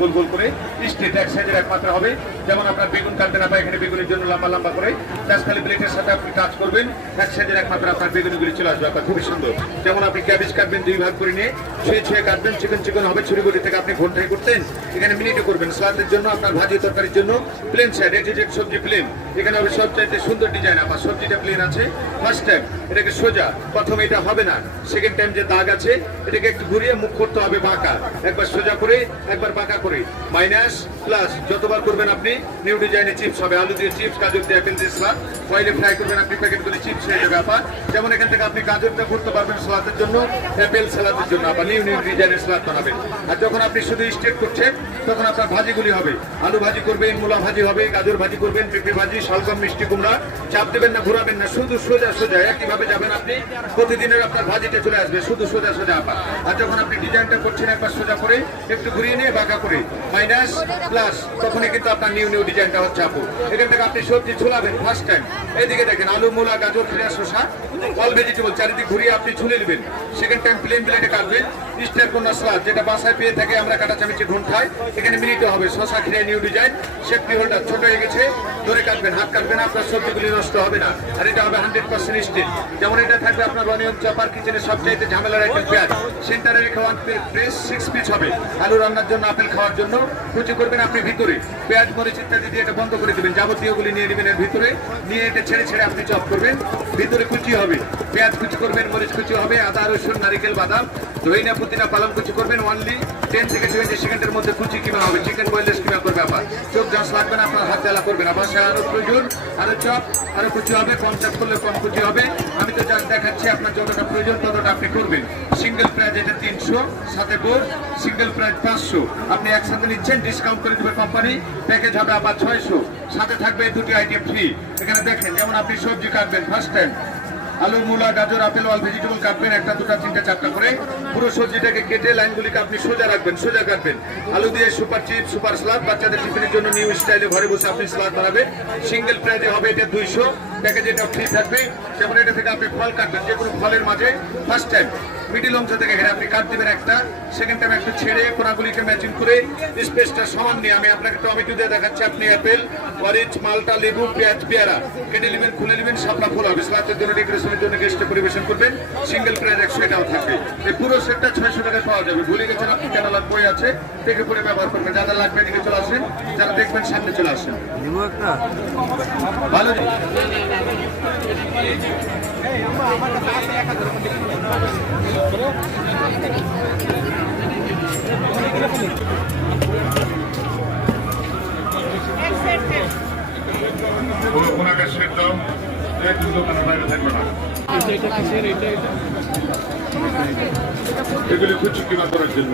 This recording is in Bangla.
গোল গোল করে স্ট্রেট এক সাইজের একমাত্র হবে। যেমন আপনার বেগুন কাটবেন আপনার এখানে বেগুনের জন্য লম্বা লম্বা করে জাস্ট খালি প্লেটের সাথে আপনি কাজ করবেন, এক সাইজের একমাত্র আপনার বেগুনগুলি চলে আসবে আপনার খুবই সুন্দর। যেমন আপনি ক্যাবেজ কাটবেন 2 ভাগ করে নিয়ে ছুঁয়ে কাটবেন, চিকন হবে ছুরি থেকে আপনি ঘন্টায় করতেন, এখানে মিনিটে করবেন। সালাদের জন্য আপনার ভাজি তরকারির জন্য প্লেন সাইড এটি সবজি প্লেন, এখানে হবে সবচাইতে সুন্দর ডিজাইন। আপনার সবজিটা প্লেন আছে। ফার্স্ট টাইম এটাকে সোজা, প্রথমে এটা হবে না, সেকেন্ড টাইম যে দাগ আছে এটাকে একটু ঘুরিয়ে মুখ করতে হবে বাঁকা, একবার সোজা করে একবার বাঁকা করে, মাইনাস প্লাস যতবার করবেন আপনি নিউ ডিজাইনে চিপস হবে। আলু দিয়ে চিপস, গাজর দিয়ে অ্যাপেল দিয়ে সালাদ, অয়েলে ফ্রাই করবেন আপনি প্যাকেটগুলি চিপস হয়ে যাবে আপা। যেমন এখান থেকে আপনি গাজরটা করতে পারবেন সালাদের জন্য, অ্যাপেল সালাদের জন্য আবার নিউ ডিজাইনের সালাদ বানাবেন। আর যখন আপনি শুধু স্ট্রেট করছেন তখন আপনার ভাজিগুলি হবে, আলু ভাজি করবেন, মূলা ভাজি হবে, গাজর ভাজি করবেন, পেঁপে ভাজি, শালগম, মিষ্টি কুমড়া, চাপ দেবেন না, ঘোরাবেন না, শুধু সোজা সোজা একইভাবে যাবেন আপনি। প্রতিদিনের আপনার ভাজিটা চলে আসবে শুধু সোজা সোজা আপা। আর যখন আপনি ডিজাইনটা করছেন একবার সোজা করে একটু ঘুরিয়ে নিয়ে বাঁকা করে মাইনাস প্লাস, তখনই কিন্তু আপনার নিউ ডিজাইনটা হচ্ছে আপু। এখান থেকে আপনি সবজি ছুলাবেন ফার্স্ট টাইম, এইদিকে দেখেন আলু, মূলা, গাজর, খেরা, শসা, অল ভেজিটেবল চারিদিকে ঘুরিয়ে আপনি ছুলে নেবেন। সেকেন্ড টাইম প্লেন প্লেটে কাটবেন স্টার কন্যা সালাদ, যেটা বাসায় পেয়ে থাকে আমরা কাটা চামিচে ঘন্টায়, এখানে মিনিটে হবে। শসা, খেরে, নিউ ডিজাইন, সেফটি হোল্ডার ছোট হয়ে গেছে, ধরে কাটবেন, হাত কাটবেন, আপনার সবজিগুলি নষ্ট হবে না। আর এটা হবে 100% স্টিল। যেমন এটা থাকবে আপনার অনিয়ন চপার কিচেনের সবচাইতে ঝামেলার আইটেম পেঁয়াজ, সেন্টারে রেখে 1 পিস 6 পিস হবে। আলু রান্নার জন্য, আপেল খাওয়ার জন্য কুচি করবেন আপনি ভিতরে, পেঁয়াজ মরিচ ইত্যাদি দিয়ে এটা বন্ধ করে দেবেন, যাবতীয়গুলি নিয়ে নেবেন এর ভিতরে, নিয়ে এটা ছেড়ে আপনি চপ করবেন, ভিতরে কুচি হবে, পেঁয়াজ কুচি করবেন, মরিচ কুচি হবে, আদা, রসুন, নারিকেল, বাদাম, ধইনা, পুদিনা, পালং কুচি করবেন। অনলি 10 থেকে 20 সেকেন্ডের মধ্যে কুচি কিমা হবে। চিকেন বয়েলেস কিমা করবে আপনার, চোখ জস লাগবে না, আপনার হাত জ্বালা করবেন। আবার সে আরো প্রয়োজন, আরো চপ, আরো কুচি হবে, কম চপ করলে কম কুচি হবে। আমি তো যা দেখাচ্ছি আপনার যতটা প্রয়োজন ততটা আপনি করবেন। সিঙ্গেল প্রাইস এটা 300, সাথে বোর্ড, সিঙ্গেল প্রাইস 500। আপনি একসাথে নিচ্ছেন, ডিসকাউন্ট করে দেবে কোম্পানি, প্যাকেজ হবে আবার 600, সাথে থাকবে 2টি আইটেম ফ্রি। এখানে দেখেন যেমন আপনি সবজি কাটবেন ফার্স্ট টাইম আলু, মূলা, গাজর, আপেল, অল ভেজিটেবল কাটবেন, 1টা 2টা 3টা 4টা করে। পুরো সবজিটাকে কেটে লাইনগুলিকে আপনি সোজা রাখবেন, সোজা কাটবেন। আলু দিয়ে সুপার চিপস, সুপার সালাদ, বাচ্চাদের টিফিনের জন্য নিউ স্টাইলে ঘরে বসে আপনি সালাদ বানাবেন। সিঙ্গেল প্রাইজে হবে এটা 200, প্যাকেজ এটা ফ্রি থাকবে। যেমন এটা থেকে আপনি ফল কাটবেন, যে কোনো ফলের মাঝে ফার্স্ট টাইম মিডিল অংশ থেকে ঘিরে আপনি কাট দিবেন একটা, সেকেন্ড টাইম একটু ছেড়ে কোনাগুলিকে ম্যাচিং করে স্পেসটা সমান নিয়ে আমি আপনাকে টমেটো দিয়ে দেখাচ্ছি। আপনি অ্যাপেল, অরেঞ্জ, মালটা, লেবু, পেঁয়াজ, পেয়ারা কেটে নেবেন, খুলে নেবেন, শাপলা ফুল হবে, সালাদের জন্য, ডেকোরেশনের জন্য, গেস্টে পরিবেশন করবেন। সিঙ্গেল প্রাইস 100 এটাও থাকবে। এই পুরো সেটটা 600 টাকায় পাওয়া যাবে। ভুলে গেছেন আপনি, ক্যাটালগ বই আছে, দেখে পড়ে ব্যবহার করবেন। যারা লাগবে এদিকে চলে আসেন, যারা দেখবেন সামনে চলে আসেন। ভালো ওনাকে সেট দাও, দোকানের বাইরে থাকবে না। এগুলি কুচি কিমা করার জন্য।